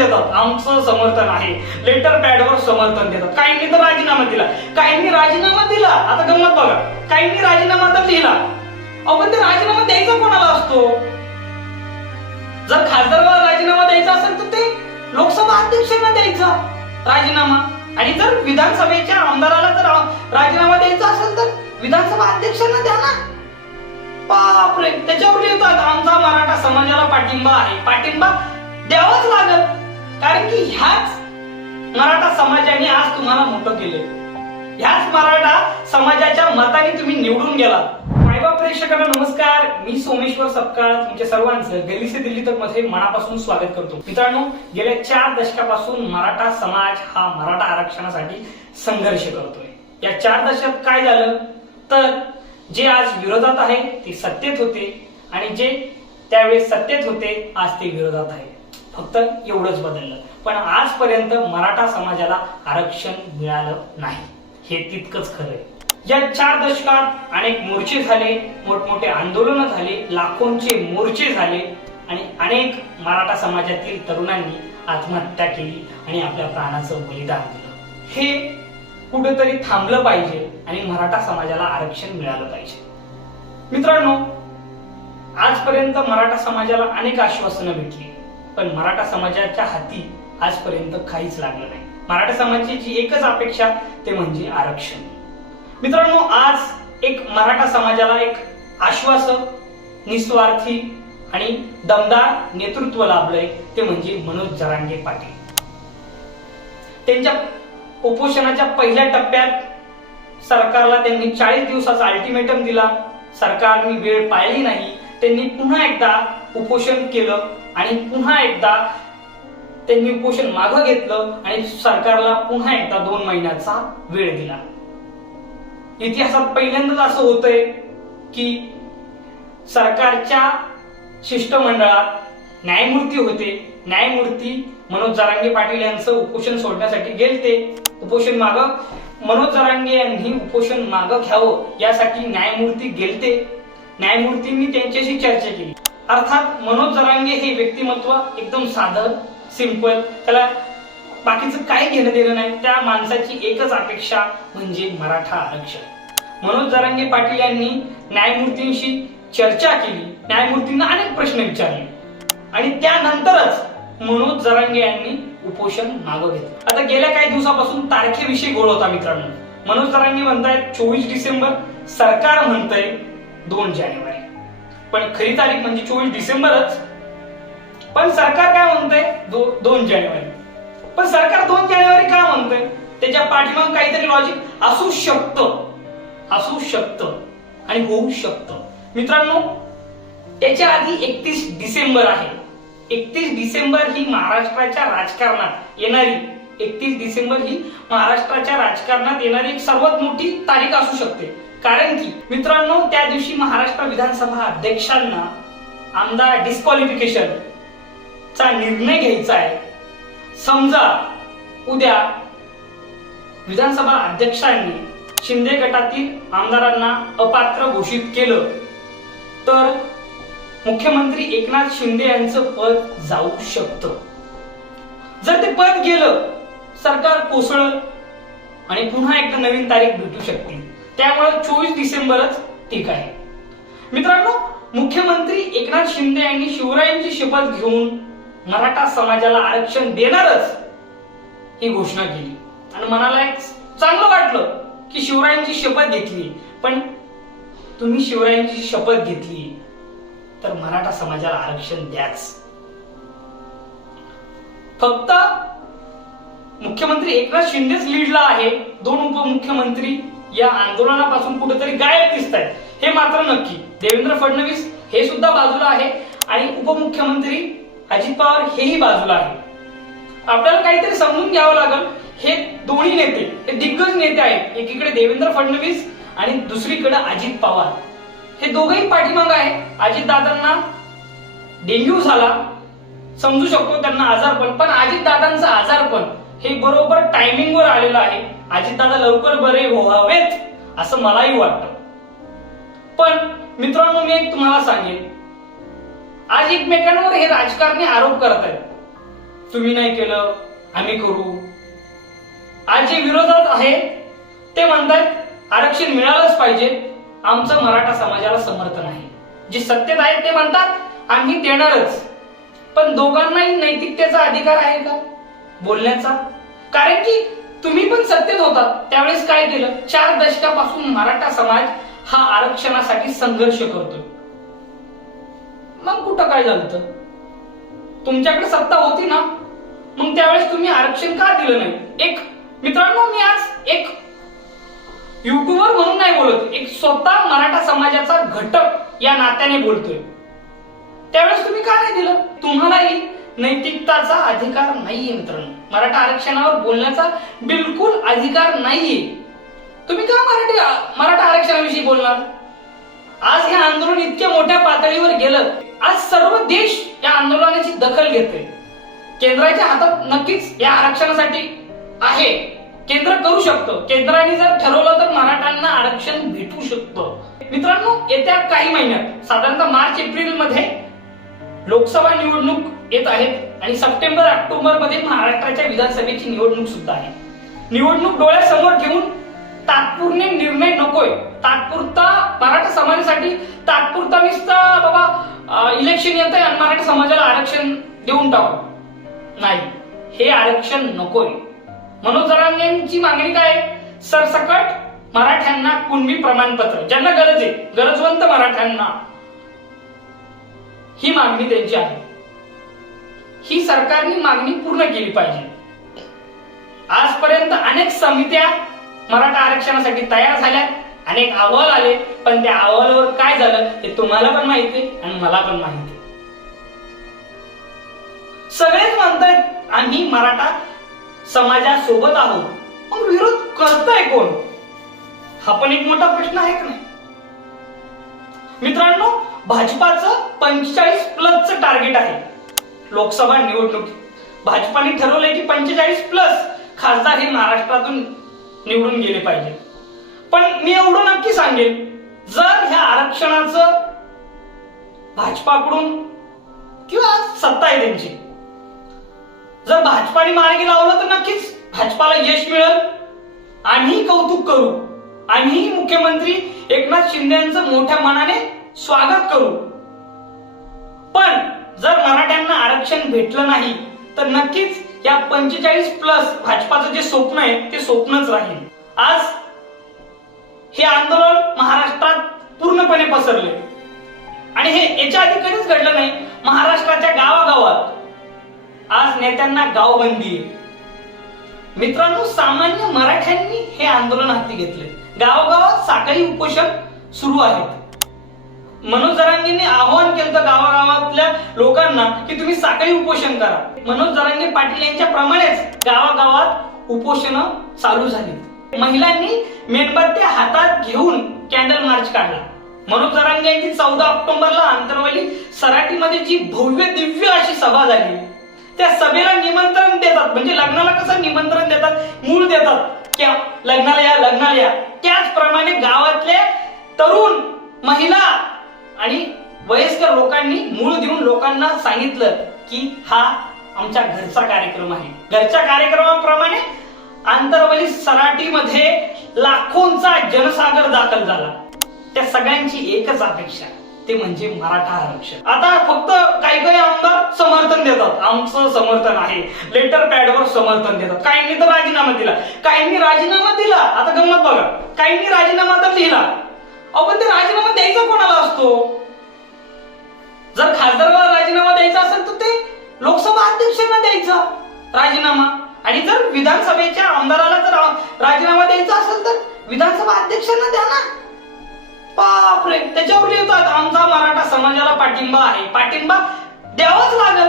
देतात, आमचं समर्थन आहे, लेटर पॅडवर समर्थन देतात. काहींनी तर राजीनामा दिला, काहींनी राजीनामा दिला. आता गंमत बघा, काहींनी राजीनामा तर लिहिला. पण ते राजीनामा द्यायचा कोणाला असतो? जर खासदाराला राजीनामा द्यायचा असेल तर ते लोकसभा अध्यक्षांना द्यायचा राजीनामा, आणि जर विधानसभेच्या आमदाराला जर राजीनामा द्यायचा असेल तर विधानसभा अध्यक्षांना द्या ना. बापरे, त्याच्यावर लिहितात आमचा मराठा समाजाला पाठिंबा आहे. पाठिंबा द्यावाच लागल, कारण की ह्याच मराठा समाजाने आज तुम्हाला मोठं केले. ह्याच मराठा समाजाच्या मताने तुम्ही निवडून गेलात. मायबाप प्रेक्षकांना नमस्कार, मी सोमेश्वर सपकाळ तुमच्या सर्वांचं गल्ली से दिल्ली तक मध्ये मनापासून स्वागत करतो. मित्रांनो, गेल्या 4 दशकापासून मराठा समाज हा मराठा आरक्षणासाठी संघर्ष करतोय. या 4 दशकात काय झालं तर जे आज विरोधात आहे ते सत्तेत होते, आणि जे त्यावेळेस सत्तेत होते आज ते विरोधात आहे. फक्त एवढंच बदललं, पण आजपर्यंत मराठा समाजाला आरक्षण मिळालं नाही, हे तितकंच खरं आहे. या 4 दशकात अनेक मोर्चे झाले, मोठमोठे आंदोलन झाले, लाखोंचे मोर्चे झाले, आणि अनेक मराठा समाजातील तरुणांनी आत्महत्या केली आणि आपल्या प्राणाचं बलिदान दिलं. हे कुठेतरी थांबलं पाहिजे आणि मराठा समाजाला आरक्षण मिळालं पाहिजे. मित्रांनो, आजपर्यंत मराठा समाजाला अनेक आश्वासनं भेटली, पण मराठा समाजाच्या हाती आजपर्यंत काहीच लागलं नाही. मराठा समाजाची एकच अपेक्षा, ते म्हणजे आरक्षण. मित्रांनो, आज एक मराठा समाजाला एक आश्वासक, निस्वार्थी आणि दमदार नेतृत्व लाभलंय, ते म्हणजे मनोज जरांगे पाटील. त्यांच्या उपोषणाच्या पहिल्या टप्प्यात सरकारला त्यांनी 40 दिवसाचा अल्टिमेटम दिला. सरकारने वेळ पाळली नाही. त्यांनी पुन्हा एकदा उपोषण केलं आणि पुन्हा एकदा त्यांनी उपोषण मागे घेतलं आणि सरकारला पुन्हा एकदा 2 महिन्याचा वेळ दिला. इतिहासात पहिल्यांदाच असं होतंय की सरकारच्या शिष्टमंडळात न्यायमूर्ती होते. न्यायमूर्ती मनोज जरांगे पाटील यांचं उपोषण सोडण्यासाठी गेलते. उपोषण मागं मनोज जरांगे यांनी उपोषण मागं घ्यावं यासाठी न्यायमूर्ती गेलते. न्यायमूर्तींनी त्यांच्याशी चर्चा केली. अर्थात मनोज जरांगे हे व्यक्तिमत्व एकदम साधं, सिंपल, त्याला बाकीचं काही घेणं देणं नाही. त्या माणसाची एकच अपेक्षा म्हणजे मराठा आरक्षण. मनोज जरांगे पाटील यांनी न्यायमूर्तींशी चर्चा केली, न्यायमूर्तींना अनेक प्रश्न विचारले, आणि त्यानंतरच मनोज जरांगे यांनी उपोषण मागे घेतलं. आता गेल्या काही दिवसापासून तारखेविषयी गोळ होता. मित्रांनो, मनोज जरांगे म्हणतायत 24 डिसेंबर, सरकार म्हणतंय 2 जानेवारी, पण खरी तारीख म्हणजे 24 डिसेंबरच. पण सरकार काय म्हणतंय 2 जानेवारी. पण सरकार 2 जानेवारी का म्हणतंय? त्याच्या पाठीमागे काहीतरी लॉजिक असू शकतं आणि होऊ शकतं. मित्रांनो, त्याच्या आधी 31 डिसेंबर आहे. 31 डिसेंबर ही महाराष्ट्राच्या राजकारणात येणारी 31 डिसेंबर ही महाराष्ट्राच्या राजकारणात येणारी एक सर्वात मोठी तारीख असू शकते. कारण की मित्रांनो, त्या दिवशी महाराष्ट्र विधानसभा अध्यक्षांना आमदार डिस्क्वालिफिकेशन चा निर्णय घ्यायचा आहे. समजा उद्या विधानसभा अध्यक्षांनी शिंदे गटातील आमदारांना अपात्र घोषित केलं तर मुख्यमंत्री एकनाथ शिंदे यांचं पद जाऊ शकतं. जर ते पद गेलं, सरकार कोसळलं आणि पुन्हा एकदा नवीन तारीख भेटू शकते. त्यामुळे 24 डिसेंबरच ठीक आहे. मित्रांनो, मुख्यमंत्री एकनाथ शिंदे यांनी शिवरायांची शपथ घेऊन मराठा समाजाला आरक्षण देणारच ही घोषणा केली, आणि मनाला एक चांगलं वाटलं की शिवरायांची शपथ घेतली. पण तुम्ही शिवरायांची शपथ घेतली तर मराठा समाजाला आरक्षण द्याच. फक्त मुख्यमंत्री एकनाथ शिंदेच लीडला आहे. 2 उपमुख्यमंत्री या आंदोलनापासून कुठेतरी गायब दिसत आहेत, हे मात्र नक्की. देवेंद्र फडणवीस हे सुद्धा बाजूला आहे आणि उपमुख्यमंत्री अजित पवार हेही बाजूला आहे. आपल्याला काहीतरी समजून घ्यावं लागेल. हे दोन्ही नेते हे दिग्गज नेते आहेत. एकीकडे देवेंद्र फडणवीस आणि दुसरीकडे अजित पवार, हे दोघेही पाठीमागे आहे. अजितदादांना डेंग्यू झाला, समजू शकतो त्यांना आजारपण, पण अजितदादांचं आजारपण हे बरोबर टायमिंगवर आलेलं आहे. अजितदादा लवकर बरे व्हावेत असं मलाही वाटतं. पण मित्रांनो, मी एक तुम्हाला सांगेन, आज एकमेकांवर हे राजकारणी आरोप करतायत. तुम्ही नाही केलं आम्ही करू. आज जे विरोधात आहे ते म्हणतात आरक्षण मिळालंच पाहिजे, आमचं मराठा समाजाला समर्थन आहे. जे सत्तेत आहेत ते म्हणतात आम्ही देणारच. पण दोघांनाही नैतिकतेचा अधिकार आहे का बोलण्याचा? कारण की तुम्ही पण सत्तेत होतात त्यावेळेस काय केलं? 4 दशकापासून मराठा समाज हा आरक्षणासाठी संघर्ष करतोय. मग कुठं काय झालं? तुमच्याकडे सत्ता होती ना, मग त्यावेळेस तुम्ही आरक्षण का दिलं नाही? एक मित्रांनो, मी आज एक युट्यूबर म्हणून नाही बोलत, एक स्वतः मराठा समाजाचा घटक या नात्याने बोलतोय. त्यावेळेस तुम्ही का नाही दिलं? तुम्हालाही नैतिकताचा अधिकार नाहीये मित्रांनो. मराठा आरक्षणावर बोलण्याचा बिलकुल अधिकार नाहीये. तुम्ही का मराठा आरक्षणाविषयी बोलणार? आज हे आंदोलन इतक्या मोठ्या पातळीवर गेलं. आज सर्व देश या आंदोलनाची दखल घेते. केंद्राच्या हातात नक्कीच या आरक्षणासाठी आहे. केंद्र करू शकतं. केंद्राने जर ठरवलं तर मराठ्यांना आरक्षण भेटू शकतं. मित्रांनो, येत्या काही महिन्यात साधारणतः मार्च एप्रिल मध्ये लोकसभा निवडणूक येत आहेत आणि सप्टेंबर ऑक्टोबर मध्ये महाराष्ट्राच्या विधानसभेची निवडणूक सुद्धा आहे. निवडणूक डोळ्यासमोर ठेवून तात्पुरते निर्णय नकोय. तात्पुरता मराठा समाजासाठी तात्पुरता नुसता बाबा इलेक्शन येत आहे आणि मराठा समाजाला आरक्षण देऊन टाकू, नाही, हे आरक्षण नकोय. मनोज जरांगेंची मागणी काय? सरसकट मराठ्यांना कुणबी प्रमाणपत्र, ज्यांना गरज आहे, गरजवंत मराठ्यांना, ही मागणी त्यांची आहे. ही सरकारने मागणी पूर्ण केली पाहिजे. आजपर्यंत अनेक समित्या मराठा आरक्षणासाठी तयार झाल्या, अनेक अहवाल आले, पण त्या अहवालावर काय झालं हे तुम्हाला पण माहिती आहे आणि मला पण माहिती आहे. सगळेच म्हणतात आम्ही मराठा समाजासोबत आहोत, मग विरोध करताय कोण? हा पण एक मोठा प्रश्न आहे का नाही मित्रांनो? भाजपाचं 45+ टार्गेट आहे लोकसभा निवडणुकीत. भाजपाने ठरवलंय की 45+ खासदार हे महाराष्ट्रातून निवडून गेले पाहिजे. पण मी एवढं नक्की सांगेन, जर ह्या आरक्षणाचं भाजपाकडून किंवा सत्ता आहे त्यांची, जर भाजपाने मार्गी लावलं तर नक्कीच भाजपाला यश मिळेल. आम्ही कौतुक करू, आम्ही मुख्यमंत्री एकनाथ शिंदे यांचं मोठ्या मनाने स्वागत करू. पण जर मराठ्यांना आरक्षण भेटलं नाही तर नक्कीच या 45+ भाजपाचं जे स्वप्न आहे ते स्वप्नच राहील. आज हे आंदोलन महाराष्ट्रात पूर्णपणे पसरले आणि हे याच्या आधी कधीच घडलं नाही. महाराष्ट्राच्या गावागावात आज नेत्यांना गावबंदी आहे. मित्रांनो, सामान्य मराठ्यांनी हे आंदोलन हाती घेतले. गावागावात साखळी उपोषण सुरू आहेत. मनोज जरांगेंनी आवाहन केलं गावागावातल्या लोकांना की तुम्ही साखळी उपोषण करा. मनोज जरांगे पाटील यांच्या प्रमाणेच गावागावात उपोषण चालू झाली. महिलांनी मेणबत्त्या हातात घेऊन कॅन्डल मार्च काढला. मनोज जरांगे यांची 14 ऑक्टोबरला आंतरवली सराटीमध्ये जी भव्य दिव्य अशी सभा झाली, त्या सभेला निमंत्रण देतात. म्हणजे लग्नाला कसं निमंत्रण देतात, मूळ देतात, क्या लग्नाला या, लग्नाला या, त्याचप्रमाणे गावातल्या तरुण, महिला आणि वयस्कर लोकांनी मूळ देऊन लोकांना सांगितलं की हा आमच्या घरचा कार्यक्रम आहे. घरच्या कार्यक्रमाप्रमाणे आंतरवली सराटीमध्ये लाखोंचा जनसागर दाखल झाला. त्या सगळ्यांची एकच अपेक्षा, ते म्हणजे मराठा आरक्षण. आता फक्त काही आमदार समर्थन देतात, आमचं समर्थन आहे, लेटर पॅडवर समर्थन देतात. काहींनी तर राजीनामा दिला, काहींनी राजीनामा दिला. आता गंमत बघा, काहींनी राजीनामा तर लिहिला. पण ते राजीनामा द्यायचा कोणाला असतो? जर खासदाराला राजीनामा द्यायचा असेल तर ते लोकसभा अध्यक्षांना द्यायचा राजीनामा, आणि जर विधानसभेच्या आमदाराला जर राजीनामा द्यायचा असेल तर विधानसभा अध्यक्षांना द्या ना. बापरे, त्याच्यावर लिहितात आमचा मराठा समाजाला पाठिंबा आहे. पाठिंबा द्यावाच लागल,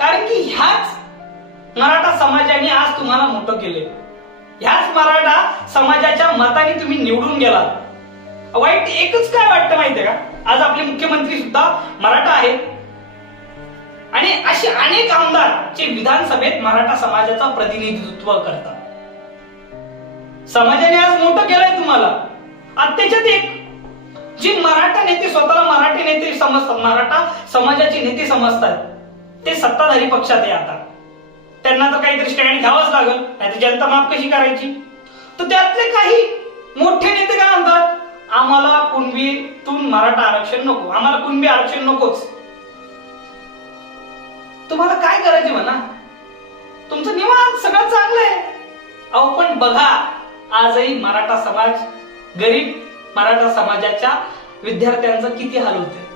कारण की ह्याच मराठा समाजाने आज तुम्हाला मोठं केले. ह्याच मराठा समाजाच्या मताने तुम्ही निवडून गेलात. वाईट एकच काय वाटतं माहितीये का, आज आपले मुख्यमंत्री सुद्धा मराठा आहेत आणि असे अनेक आमदार जे विधानसभेत मराठा समाजाचा प्रतिनिधित्व करतात. समाजाने आज मोठं केलंय तुम्हाला. त्याच्यात एक जे मराठा नेते स्वतःला मराठी नेते समजतात, मराठा समाजाचे नेते समजतात, ते सत्ताधारी पक्षात आहे. आता त्यांना तर काहीतरी स्टँड घ्यावंच लागल, नाही तर जनता माफ कशी करायची. तर त्यातले काही मोठे नेते काय म्हणतात, आम्हाला कुणबीतून मराठा आरक्षण नको, आम्हाला कुणबी आरक्षण नकोच. तुम्हाला काय करायचे म्हणा, तुमचं निवांत सगळं चांगलं आहे. अहो पण बघा, आजही मराठा समाज, गरीब मराठा समाजाच्या विद्यार्थ्यांचं किती हाल होते.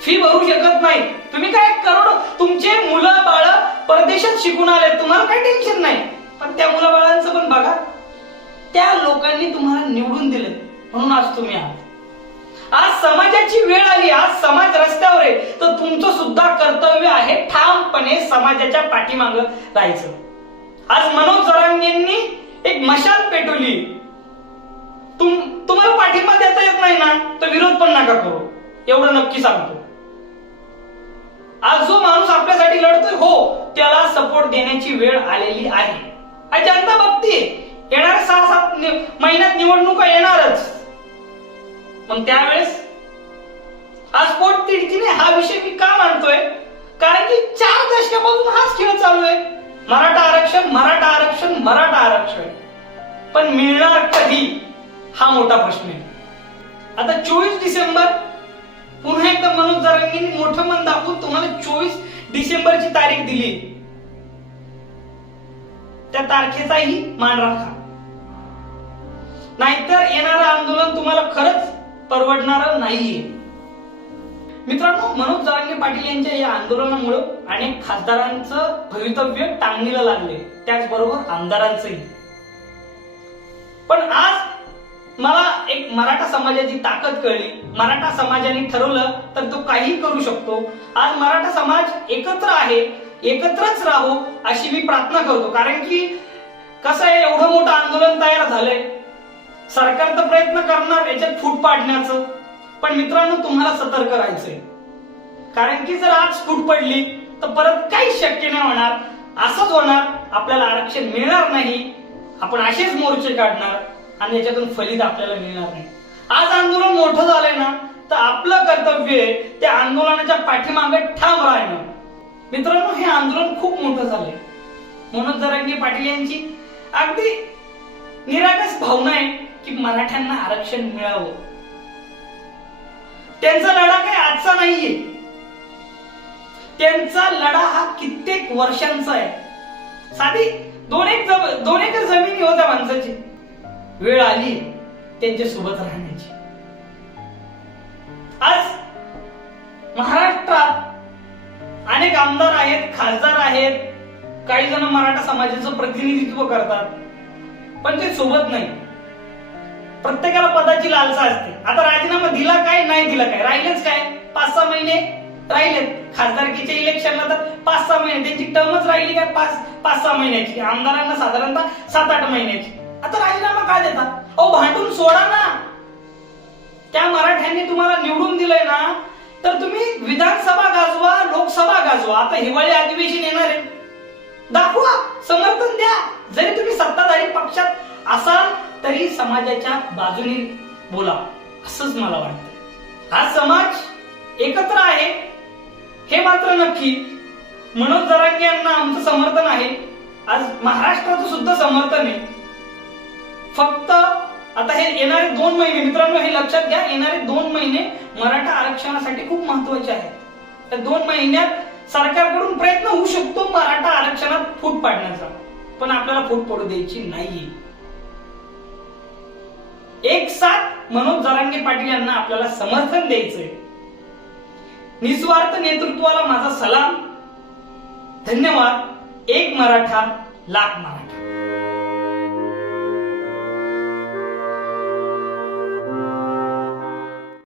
फी भरू शकत नाही. तुम्ही काय करोड तुमचे मुलं बाळ परदेशात शिकून आले, तुम्हाला काही टेन्शन नाही. पण त्या मुला बाळांचं पण बघा, त्या लोकांनी तुम्हाला निवडून दिले म्हणून आज तुम्ही आहात. आज समाजाची वेळ आली, आज समाज रस्त्यावर आहे, तर तुमचं सुद्धा कर्तव्य आहे ठामपणे समाजाच्या पाठीमागं राहायचं. आज मनोज जरांगेंनी एक मशाल पेटवली. तुम्हाला पाठिंबा देता येत नाही ना, तर विरोध पण नका करू, एवढं नक्की सांगतो. आज जो माणूस आपल्यासाठी लढतोय, हो, त्याला सपोर्ट देण्याची वेळ आलेली आहे. आज जनता बघते, येणाऱ्या 6-7 महिन्यात निवडणुका येणारच. मग त्यावेळेस आज पोटतिडकीने हा विषय मी का मांडतोय, कारण की 4 दशकापासून हाच खेळ चालू आहे. मराठा आरक्षण, मराठा आरक्षण, मराठा आरक्षण. पण मिळणार कधी, हा मोठा प्रश्न आहे. आता 24 डिसेंबर पुन्हा एकदा मनोज जरांगेंनी मोठं मन दाखवून तुम्हाला 24 डिसेंबरची तारीख दिली. त्या तारखेचाही मान राखा, नाहीतर येणारं आंदोलन तुम्हाला खरंच परवडणार नाहीये. मित्रांनो, मनोज जरांगे पाटील यांच्या या आंदोलनामुळे अनेक खासदारांचं भवितव्य टांगणीला लागले, त्याचबरोबर आमदारांचंही. पण आज मला एक मराठा समाजाची ताकद कळली. मराठा समाजाने ठरवलं तर तो काही करू शकतो. आज मराठा समाज एकत्र आहे, एकत्रच राहू अशी मी प्रार्थना करतो. कारण की कसं आहे, एवढं मोठं आंदोलन तयार झालंय, सरकार तर प्रयत्न करणार याच्यात फूट पाडण्याचं. पण मित्रांनो, तुम्हाला सतर्क राहायचंय, कारण की जर आज फूट पडली तर परत काही शक्य नाही होणार. असंच होणार, आपल्याला आरक्षण मिळणार नाही, आपण असेच मोर्चे काढणार आणि याच्यातून फलित आपल्याला मिळणार नाही. आज आंदोलन मोठं झालंय ना, तर आपलं कर्तव्य आहे त्या आंदोलनाच्या पाठीमागे ठाम राहणं. मित्रांनो, हे आंदोलन खूप मोठं झालंय. मनोज जरांगे पाटील यांची अगदी निरागस भावना आहे की मराठ्यांना आरक्षण मिळावं. त्यांचा लढा काय आजचा नाहीये, त्यांचा लढा हा कित्येक वर्षांचा आहे. साधी 2 एकर जमिनी होत्या माणसाची, वेळ आली त्यांच्या सोबत राहण्याची. आज महाराष्ट्रात अनेक आमदार आहेत, खासदार आहेत, काही जण मराठा समाजाचं प्रतिनिधित्व करतात, पण ते सोबत नाही. प्रत्येकाला पदाची लालसा असते. आता राजीनामा दिला काय, नाही दिला काय, राहिलेच काय, 5-6 महिने राहिलेत. खासदारकीच्या इलेक्शनला तर 5-6 महिने, त्यांची टर्मच राहिली काय 5-6 महिन्याची. आमदारांना साधारणतः 7-8 महिन्याची. आता राजीनामा काय देतात? अहो, भांडून सोडा ना. त्या मराठ्यांनी तुम्हाला निवडून दिलंय ना, तर तुम्ही विधानसभा गाजवा, लोकसभा गाजवा. आता हिवाळी अधिवेशन येणार आहे, दाखवा, समर्थन द्या. जरी तुम्ही सत्ताधारी पक्षात असाल तरी समाजाच्या बाजूने बोला, असंच मला वाटतं. आज समाज एकत्र आहे हे मात्र नक्की. मनोज जरांगे यांना आमचं समर्थन आहे, आज महाराष्ट्राचं सुद्धा समर्थन आहे. फक्त आता हे येणारे 2 महिने, मित्रांनो हे लक्षात घ्या, येणारे 2 महिने मराठा आरक्षणासाठी खूप महत्वाचे आहेत. त्या 2 महिन्यात सरकारकडून प्रयत्न होऊ शकतो मराठा आरक्षणात फूट पाडण्याचा, पण आपल्याला फूट पडू द्यायची नाहीये. एक साथ मनोज जरांगे पाटील यांना आपल्याला समर्थन द्यायचंय. निस्वार्थ नेतृत्वाला माझा सलाम. धन्यवाद. एक मराठा, लाख मराठा.